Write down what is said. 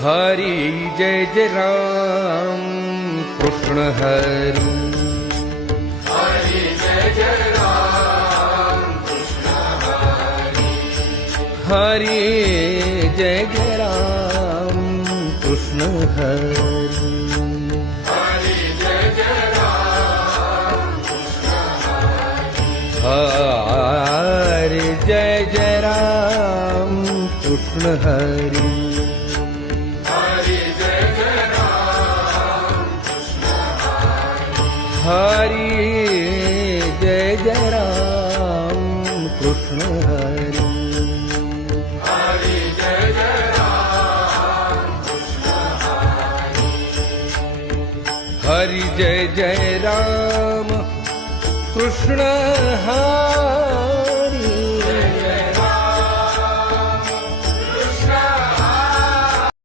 Hari Jai Jai Ram Krishna Hari. Hari Jai Jai Ram Krishna Hari. Hari Jai Jai Ram Krishna Hari. Hari Jai Jai Ram Krishna Hari. Hari Jai Jai Ram Krishna Hari. Hari Jai Jai Ram Krishna Hari. Hari Jai Jai Ram Krishna Hari. Hari Jai Jai Ram Krishna Hari. Hari Jai Jai Ram Krishna Hari.